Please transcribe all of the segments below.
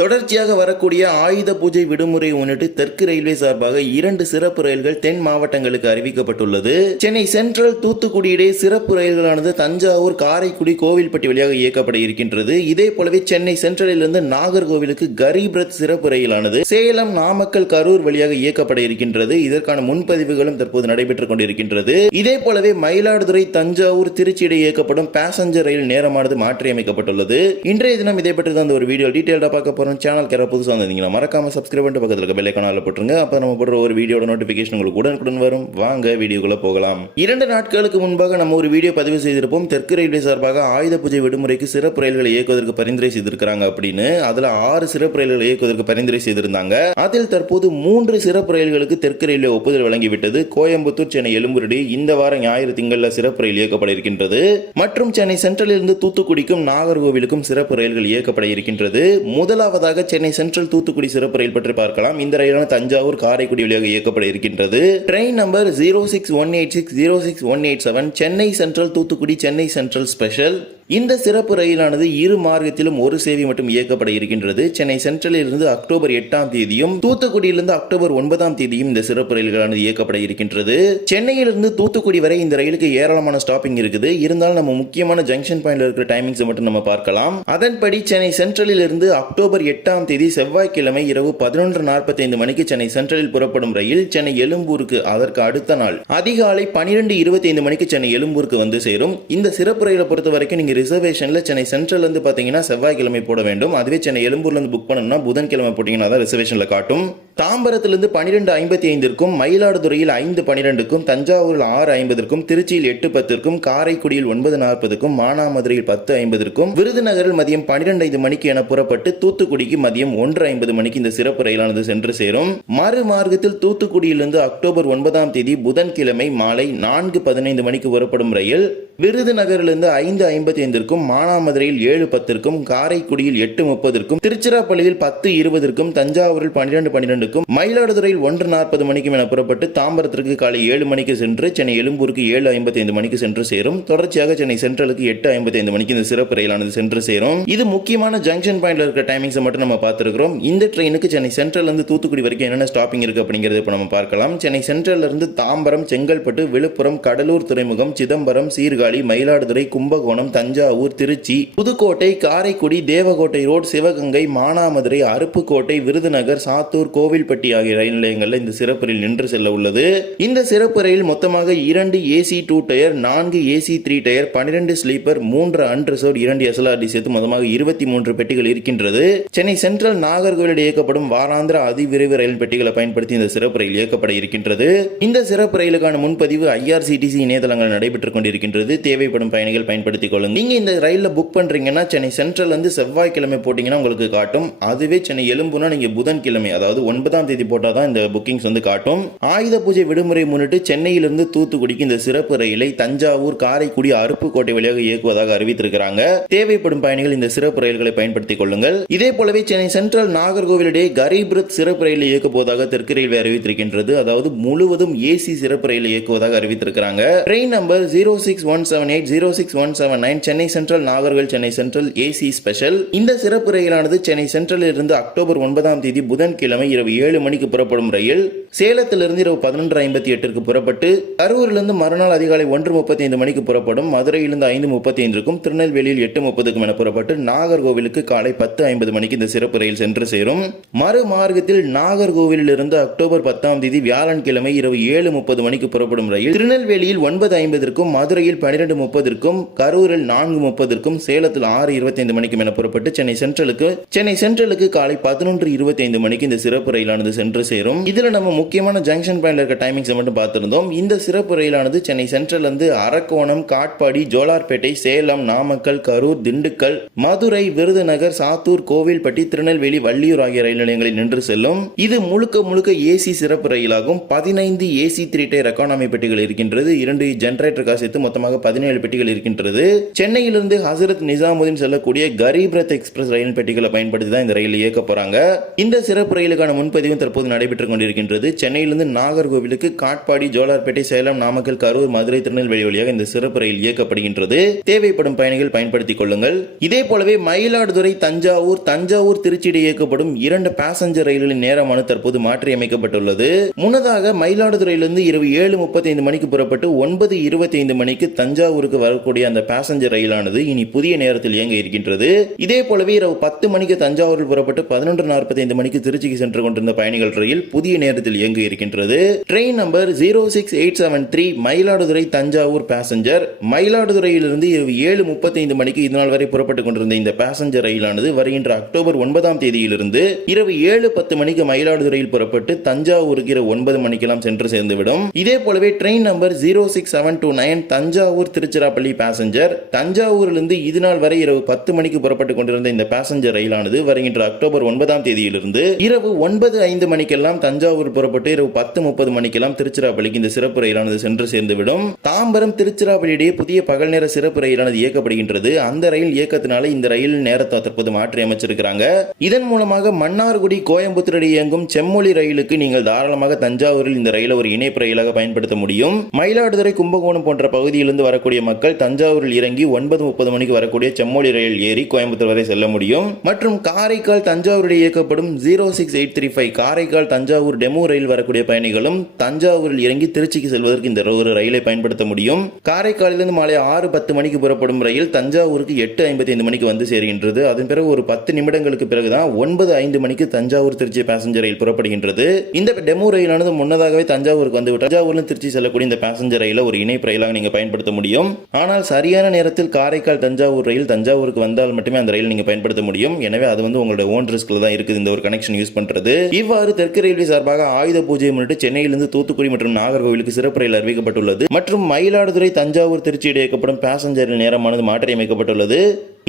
தொடர்ச்சியாக வரக்கூடிய ஆயுத பூஜை விடுமுறை முன்னிட்டு தெற்கு ரயில்வே சார்பாக இரண்டு சிறப்பு ரயில்கள் தென் மாவட்டங்களுக்கு அறிவிக்கப்பட்டுள்ளது. சென்னை சென்ட்ரல் தூத்துக்குடி இடையே சிறப்பு ரயில்களானது தஞ்சாவூர் காரைக்குடி கோவில்பட்டி வழியாக இயக்கப்பட இருக்கின்றது. இதே போலவே சென்னை சென்ட்ரலிலிருந்து நாகர்கோவிலுக்கு கரீப் ரத் சிறப்பு ரயிலானது சேலம் நாமக்கல் கரூர் வழியாக இயக்கப்பட இருக்கின்றது. இதற்கான முன்பதிவுகளும் தற்போது நடைபெற்றுக் கொண்டிருக்கின்றது. இதே போலவே மயிலாடுதுறை தஞ்சாவூர் திருச்சி இடையே இயக்கப்படும் பேசஞ்சர் ரயில் நேரமானது மாற்றியமைக்கப்பட்டுள்ளது. இன்றைய தினம் இதை பற்றி தான் ஒரு வீடியோ டீட்டெயிலாக பார்க்க போறோம். சேனல் யாராவது புதுசாக வந்திருந்தீங்கன்னா மறக்காம சப்ஸ்கிரைப் பண்ணிட்டு பக்கத்தில் இருக்க பெல் போட்டுருங்க. அப்போ நம்ம போடுற ஒரு வீடியோட நோட்டிஃபிகேஷன் உங்களுக்கு உடனுக்குடன் வரும். வாங்க வீடியோக்குள்ள போகலாம். இரண்டு நாட்களுக்கு முன்பாக நம்ம ஒரு வீடியோ பதிவு செய்திருப்போம். தெற்கு ரயில்வே சார்பாக ஆயுத பூஜை விடுமுறைக்கு சிறப்பு ரயில்களை இயக்குவதற்கு பரிந்துரை செய்திருக்கிறாங்க அப்படின்னு. அதில் ஆறு சிறப்பு ரயில்களை இயக்குவதற்கு பரிந்துரை செய்திருந்தாங்க. அதில் தற்போது மூன்று சிறப்பு ரயில்களுக்கு தெற்கு ரயில்வே ஒப்புதல் வழங்கிவிட்டது. கோயம்புத்தூர் சென்னை எழும்பூரிடையே இந்த வாரம் ஞாயிறு திங்களில் சிறப்பு ரயில் இயக்கப்பட இருக்கின்றது மற்றும் சென்னை சென்ட்ரலிலிருந்து தூத்துக்குடிக்கும் நாகர்கோவிலுக்கும் சிறப்பு ரயில்கள் இயக்கப்பட இருக்கின்றது முதலாவது முதலாவதாக சென்னை சென்ட்ரல் தூத்துக்குடி சிறப்பு ரயில் பற்றி பார்க்கலாம். இந்த ரயிலான தஞ்சாவூர் காரைக்குடி வழியாக இயக்கப்பட இருக்கின்றது. Train number zero six one eight six zero six one eight seven Chennai Central Thoothukudi Chennai Central special. இந்த சிறப்பு ரயிலானது இரு மார்க்கத்திலும் ஒரு சேவை மட்டும் இயக்கப்பட இருக்கின்றது. சென்னை சென்ட்ரலில் இருந்து அக்டோபர் எட்டாம் தேதியும் தூத்துக்குடியிலிருந்து அக்டோபர் ஒன்பதாம் தேதியும் இந்த சிறப்பு ரயில்களானது இயக்கப்பட இருக்கின்றது. சென்னையிலிருந்து தூத்துக்குடி வரை இந்த ரயிலுக்கு ஏராளமான ஸ்டாப்பிங் இருக்குது. இருந்தாலும் நம்ம முக்கியமான ஜங்ஷன் பாயிண்ட்ல இருக்கிற டைமிங்ஸ் மட்டும் நம்ம பார்க்கலாம். அதன்படி சென்னை சென்ட்ரலில் இருந்து அக்டோபர் எட்டாம் தேதி செவ்வாய்க்கிழமை இரவு பதினொன்று நாற்பத்தைந்து மணிக்கு சென்னை சென்ட்ரலில் புறப்படும் ரயில் சென்னை எழும்பூருக்கு அதற்கு அடுத்த நாள் அதிகாலை பனிரெண்டு இருபத்தைந்து மணிக்கு சென்னை எழும்பூருக்கு வந்து சேரும். இந்த சிறப்பு ரயிலை பொறுத்த வரைக்கும் நீங்க ரிசர்வேஷனில் சென்னை சென்ட்ரல்லேருந்து இருந்து செவ்வாய்க்கிழமை போட வேண்டும். அதுவே சென்னை எழும்பூர்லேருந்து புக் பண்ணணும்னா புதன்கிழமை போட்டிங்கன்னா தான் ரிசர்வேஷனில் காட்டும். தாம்பரத்திலிருந்து பனிரெண்டு ஐம்பத்தி ஐந்திற்கும் மயிலாடுதுறையில் ஐந்து பனிரெண்டுக்கும் தஞ்சாவூரில் ஆறு ஐம்பதற்கும் திருச்சியில் எட்டு பத்திற்கும் காரைக்குடியில் ஒன்பது நாற்பதுக்கும் மானாமதுரையில் பத்து ஐம்பதற்கும் விருதுநகரில் மதியம் பனிரெண்டு ஐந்து மணிக்கு என புறப்பட்டு தூத்துக்குடிக்கு மதியம் ஒன்று ஐம்பது மணிக்கு இந்த சிறப்பு ரயிலானது சென்று சேரும். மறு மார்க்கத்தில் தூத்துக்குடியிலிருந்து அக்டோபர் ஒன்பதாம் தேதி புதன்கிழமை மாலை நான்கு பதினைந்து மணிக்கு புறப்படும் ரயில் விருதுநகரிலிருந்து ஐந்து ஐம்பத்தி ஐந்திற்கும் மானாமதுரையில் ஏழு பத்திற்கும் காரைக்குடியில் எட்டு முப்பதற்கும் திருச்சிராப்பள்ளியில் பத்து இருபதற்கும் தஞ்சாவூரில் பன்னிரண்டு பன்னிரெண்டுக்கும் மயிலாடுதுறையில் ஒன்று நாற்பது மணிக்கும் என புறப்பட்டு தாம்பரத்திற்கு காலை ஏழு மணிக்கு சென்று சென்னை எழும்பூருக்கு ஏழு ஐம்பத்தி ஐந்து மணிக்கு சென்று சேரும். தொடர்ச்சியாக சென்னை சென்ட்ரலுக்கு எட்டு ஐம்பத்தி ஐந்து மணிக்கு இந்த சிறப்பு ரயிலானது சென்று சேரும். இது முக்கியமான ஜங்ஷன் பாயிண்ட்ல இருக்கிற டைமிங்ஸை மட்டும் நம்ம பார்த்துருக்கிறோம். இந்த ட்ரெயினுக்கு சென்னை சென்ட்ரல் இருந்து தூத்துக்குடி வரைக்கும் என்னென்ன ஸ்டாப்பிங் இருக்கு அப்படிங்கறத இப்போ நம்ம பார்க்கலாம். சென்னை சென்ட்ரல்ல இருந்து தாம்பரம் செங்கல்பட்டு விழுப்புரம் கடலூர் துறைமுகம் சிதம்பரம் சீர்காழி மயிலாடுதுறை கும்பகோணம் தஞ்சாவூர் திருச்சி புதுக்கோட்டை காரைக்குடி தேவகோட்டை ரோடு சிவகங்கை மானாமதுரை அருப்புக்கோட்டை விருதுநகர் சாத்தூர் கோவில்பட்டி ஆகிய ரயில் நிலையங்களில் இந்த சிறப்பு ரயில் நின்று செல்ல உள்ளது. இந்த சிறப்பு ரயில் மொத்தமாக இரண்டு ஏசி டூ டயர் நான்கு ஏசி த்ரீ டயர் பன்னிரண்டு ஸ்லீப்பர் மூன்று அன்ரிசர்வ் இரண்டு எஸ்எல்ஆர்டி சேர்த்து மொத்தமாக இருபத்தி மூன்று பெட்டிகள் இருக்கின்றது. சென்னை சென்ட்ரல் நாகர்கோவிலில் இயக்கப்படும் வாராந்திர அதிவிரைவு ரயில் பெட்டிகளை பயன்படுத்தி இந்த சிறப்பு ரயில் இயக்கப்பட இருக்கின்றது. இந்த சிறப்பு ரயிலுக்கான முன்பதிவு ஐஆர்சிடிசி இணையதளங்கள் நடைபெற்றுக் கொண்டிருக்கின்றது. தேவைப்படும் பயணிகள் பயன்படுத்திக் கொள்ளுங்கள். நீங்க இந்த ரயிலில் புக் பண்றீங்கன்னா சென்னை சென்ட்ரல் வந்து செவ்வாய்க்கிழமை போட்டீங்கன்னா உங்களுக்கு காட்டும். அதுவே சென்னை எலும்புனா நீங்க புதன்கிழமை அதாவது ஒன்பதாம் தேதி போட்டால் தான் இந்த புக்கிங்ஸ் வந்து காட்டும். ஆயுத பூஜை விடுமுறை முன்னிட்டு சென்னையிலிருந்து தூத்துக்குடிக்கு இந்த சிறப்பு ரயிலை தஞ்சாவூர் காரைக்குடி அருப்புக்கோட்டை வழியாக இயக்குவதாக அறிவித்திருக்கிறாங்க. தேவைப்படும் பயணிகள் இந்த சிறப்பு ரயில்களை பயன்படுத்திக் கொள்ளுங்கள். இதே போலவே சென்னை சென்ட்ரல் நாகர்கோவிலிடையே கரீப் ரத் சிறப்பு ரயிலை இயக்க போவதாக தெற்கு ரயில்வே அறிவித்திருக்கின்றது. அதாவது முழுவதும் ஏசி சிறப்பு ரயிலை இயக்குவதாக அறிவித்திருக்கிறாங்க. Train number zero six one seven eight zero six one seven nine Chennai Central Nagercoil Chennai Central AC special இந்த சிறப்பு ரயிலானது சென்னை சென்ட்ரலில் இருந்து அக்டோபர் ஒன்பதாம் தேதி புதன்கிழமை இரவு இரவு ஏழு மணிக்கு புறப்படும் ரயில் சேலத்திலிருந்து இரவு பதினொன்று ஐம்பத்தி எட்டிற்கு புறப்பட்டு கரூரிலிருந்து மறுநாள் அதிகாலை ஒன்று முப்பத்தி ஐந்து மணிக்கு புறப்படும் மதுரையிலிருந்து ஐந்து முப்பத்தி ஐந்துக்கும் திருநெல்வேலியில் எட்டு முப்பதுக்கும் என புறப்பட்டு நாகர்கோவிலுக்கு காலை பத்து ஐம்பது மணிக்கு இந்த சிறப்பு ரயில் சென்று சேரும். மறு மார்க்கத்தில் நாகர்கோவிலிருந்து அக்டோபர் பத்தாம் தேதி வியாழன்கிழமை இரவு ஏழு முப்பது மணிக்கு புறப்படும் ரயில் திருநெல்வேலியில் ஒன்பது ஐம்பதற்கும் மதுரையில் பனிரெண்டு முப்பதற்கும் கரூரில் நான்கு முப்பதற்கும் சேலத்தில் ஆறு இருபத்தைந்து மணிக்கும் என புறப்பட்டு சென்னை சென்ட்ரலுக்கு சென்னை சென்ட்ரலுக்கு காலை பதினொன்று இருபத்தைந்து மணிக்கு இந்த சிறப்பு ரயிலானது சென்று சேரும். இதுல நம்ம முக்கியமான ஜங்ஷன் பாயிண்ட் இருக்க டைமிங்ஸ் மட்டும் பார்த்திருந்தோம். இந்த சிறப்பு ரயிலானது சென்னை சென்ட்ரல் இருந்து அரக்கோணம் காட்பாடி ஜோலார்பேட்டை சேலம் நாமக்கல் கரூர் திண்டுக்கல் மதுரை விருதுநகர் சாத்தூர் கோவில்பட்டி திருநெல்வேலி வள்ளியூர் ஆகிய ரயில் நிலையங்களில் நின்று செல்லும். இது முழுக்க முழுக்க ஏசி சிறப்பு ரயிலாகும். பதினைந்து ஏசி த்ரீ டயர் எக்கானமி பெட்டிகள் இருக்கின்றது. இரண்டு ஜெனரேட்டர் காசு சேர்த்து மொத்தமாக பதினேழு பெட்டிகள் இருக்கின்றது. சென்னையிலிருந்து ஹசரத் நிசாமுதீன் செல்லக்கூடிய கரீப் ரத் எக்ஸ்பிரஸ் ரயில் பெட்டிகளை பயன்படுத்தி தான் இந்த ரயில் இயக்க போறாங்க. இந்த சிறப்பு ரயிலுக்கான முன் முன்பதிவும் தற்போது நடைபெற்றுக் கொண்டிருக்கின்றது. சென்னையிலிருந்து நாகர்கோவிலுக்கு காட்பாடி ஜோலார்பேட்டை சேலம் நாமக்கல் கரூர் மதுரை திருநெல்வேலி வழியாக இந்த சிறப்பு ரயில் இயக்கப்படுகின்றது. தேவைப்படும் பயணிகள் பயன்படுத்திக் கொள்ளுங்கள். இதே போலவே மயிலாடுதுறை தஞ்சாவூர் தஞ்சாவூர் திருச்சியிடையே இயக்கப்படும் இரண்டு பாசஞ்சர் ரயில்களின் நேரமானது தற்போது மாற்றியமைக்கப்பட்டுள்ளது. முன்னதாக மயிலாடுதுறையிலிருந்து இரவு ஏழு முப்பத்தைந்து மணிக்கு புறப்பட்டு ஒன்பது இருபத்தைந்து மணிக்கு தஞ்சாவூருக்கு வரக்கூடிய அந்த பாசஞ்சர் ரயிலானது இனி புதிய நேரத்தில் இயங்க இருக்கின்றது. இதே போலவே இரவு பத்து மணிக்கு தஞ்சாவூரில் புறப்பட்டு பதினொன்று நாற்பத்தைந்து மணிக்கு திருச்சிக்கு சென்று கொண்டு கொண்டிருந்த பயணிகள் ரயில் புதிய நேரத்தில் இயங்க இருக்கின்றது. Train number zero six eight seven three Mayiladuthurai Thanjavur passenger மயிலாடுதுறையிலிருந்து இரவு ஏழு முப்பத்தைந்து மணிக்கு இதுநாள் வரை புறப்பட்டுக் கொண்டிருந்த இந்த பேசஞ்சர் ரயிலானது வருகின்ற அக்டோபர் ஒன்பதாம் தேதியிலிருந்து இரவு ஏழு பத்து மணிக்கு மயிலாடுதுறையில் புறப்பட்டு தஞ்சாவூருக்கு இரவு ஒன்பது மணிக்கெல்லாம் சென்று சேர்ந்துவிடும். இதே போலவே train number zero six seven two nine Thanjavur Tiruchirappalli passenger தஞ்சாவூரிலிருந்து இதுநாள் வரை இரவு பத்து மணிக்கு புறப்பட்டுக் கொண்டிருந்த இந்த பேசஞ்சர் ரயிலானது வருகின்ற அக்டோபர் ஒன்பதாம் தேதியிலிருந்து இரவு ஒன்பது ஐந்து மணிக்கெல்லாம் தஞ்சாவூர் புறப்பட்டு இரவு பத்து முப்பது மணிக்கெல்லாம் திருச்சிராப்பள்ளிக்கு இந்த சிறப்பு ரயிலானது சென்று சேர்ந்துவிடும். தாம்பரம் திருச்சிராப்பள்ளி இடையே புதிய பகல் நேர சிறப்பு ரயிலானது இயக்கப்படுகின்றது அந்த ரயில் இயக்கத்தினால இந்த ரயில் நேரத்தை தற்போது மாற்றி அமைச்சிருக்கிறாங்க. இதன் மூலமாக மன்னார்குடி கோயம்புத்தூர் இடையே இயங்கும் செம்மொழி ரயிலுக்கு நீங்கள் தாராளமாக தஞ்சாவூரில் இந்த ரயிலை ஒரு இணைப்பு ரயிலாக பயன்படுத்த முடியும். மயிலாடுதுறை கும்பகோணம் போன்ற பகுதியிலிருந்து வரக்கூடிய மக்கள் தஞ்சாவூரில் இறங்கி ஒன்பது முப்பது மணிக்கு வரக்கூடிய செம்மொழி ரயில் ஏறி கோயம்புத்தூர் வரை செல்ல முடியும். மற்றும் காரைக்கால் தஞ்சாவூரில் இயக்கப்படும் zero six eight three five Karaikal Thanjavur DEMU ரயில் வரக்கூடிய பயணிகளும் தஞ்சாவூரில் இறங்கி திருச்சிக்கு செல்வதற்கு இந்த ஒரு ரயிலை பயன்படுத்த முடியும். காரைக்காலிலிருந்து மாலை ஆறு பத்து மணிக்கு புறப்படும் ரயில் தஞ்சாவூருக்கு எட்டு ஐம்பத்தி ஐந்து மணிக்கு வந்து சேர்கின்றது. அதன் பிறகு ஒரு பத்து நிமிடங்களுக்கு பிறகுதான் ஒன்பது ஐந்து மணிக்கு தஞ்சாவூர் திருச்சி பேசஞ்சர் ரயில் புறப்படுகின்றது. இந்த டெமோ ரயிலானது முன்னதாகவே தஞ்சாவூருக்கு வந்து தஞ்சாவூர்ல திருச்சி செல்லக்கூடிய இந்த பேசஞ்சர் ரயில ஒரு இணைப்பு ரயிலாக நீங்க பயன்படுத்த முடியும். ஆனால் சரியான நேரத்தில் காரைக்கால் தஞ்சாவூர் ரயில் தஞ்சாவூருக்கு வந்தால் மட்டுமே அந்த ரயில் நீங்க பயன்படுத்த முடியும். எனவே அது வந்து உங்களோட ஓன் ரிஸ்க்ல தான் இருக்குது. இந்த ஒரு கனெக்ஷன் யூஸ் பண்றது. இவ்வாறு தெற்கு ரயில்வே சார்பாக ஆயுத பூஜையை முன்னிட்டு சென்னையிலிருந்து தூத்துக்குடி மற்றும் நாகர்கோவிலுக்கு சிறப்பு ரயில் அறிவிக்கப்பட்டுள்ளது மற்றும் மயிலாடுதுறை தஞ்சாவூர் திருச்சி இடையே இயக்கப்படும் பேசஞ்சர் நேரமானது மாற்றியமைக்கப்பட்டுள்ளது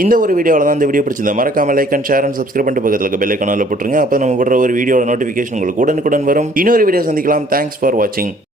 இந்த ஒரு வீடியோவில் தான் இந்த வீடியோ பிடிச்சிருந்தா மறக்காம like and share and subscribe பண்ணிட்டு பக்கத்தில் இருக்க பெல் ஐக்கானில் போட்டுருங்க. அப்போ நம்ம போடுற ஒரு வீடியோட நோட்டிஃபிகேஷன் உங்களுக்கு உடனுக்குடன் வரும். இன்னொரு வீடியோ சந்திக்கலாம். தேங்க்ஸ் ஃபார் வாட்சிங்